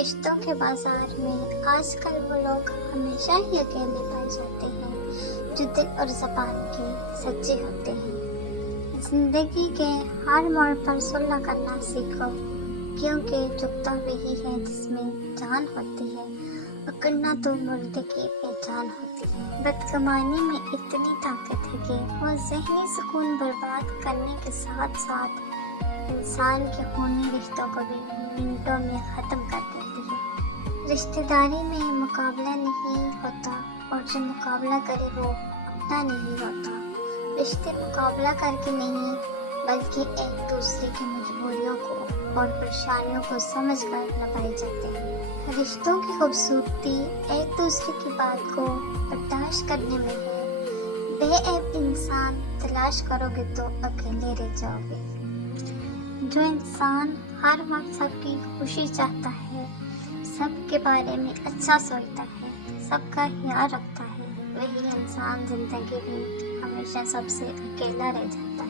رشتوں کے بازار میں آج کل وہ لوگ ہمیشہ ہی اکیلے پائے جاتے ہیں جو دل اور زبان کے سچے ہوتے ہیں۔ زندگی کے ہر موڑ پر صلح کرنا سیکھو، کیونکہ جھکتا وہی ہے جس میں جان ہوتی ہے، اکڑنا تو مردے کی پہچان ہوتی ہے۔ بدگمانی میں اتنی طاقت ہے کہ وہ ذہنی سکون برباد کرنے کے ساتھ ساتھ انسان کے خونی رشتوں کو بھی منٹوں میں ختم کر دیتی ہے۔ رشتہ داری میں مقابلہ نہیں ہوتا، اور جو مقابلہ کرے وہ اپنا نہیں ہوتا۔ رشتے مقابلہ کر کے نہیں، بلکہ ایک دوسرے کی مجبوریوں کو اور پریشانیوں کو سمجھ کر نبھائے جاتے ہیں۔ رشتوں کی خوبصورتی ایک دوسرے کی بات کو برداشت کرنے میں ہے۔ بے عیب انسان تلاش کرو گے تو اکیلے رہ جاؤ گے۔ جو انسان ہر وقت سب کی خوشی چاہتا ہے، سب کے بارے میں اچھا سوچتا ہے، سب کا خیال رکھتا ہے، وہی انسان زندگی میں ہمیشہ سب سے اکیلا رہ جاتا ہے۔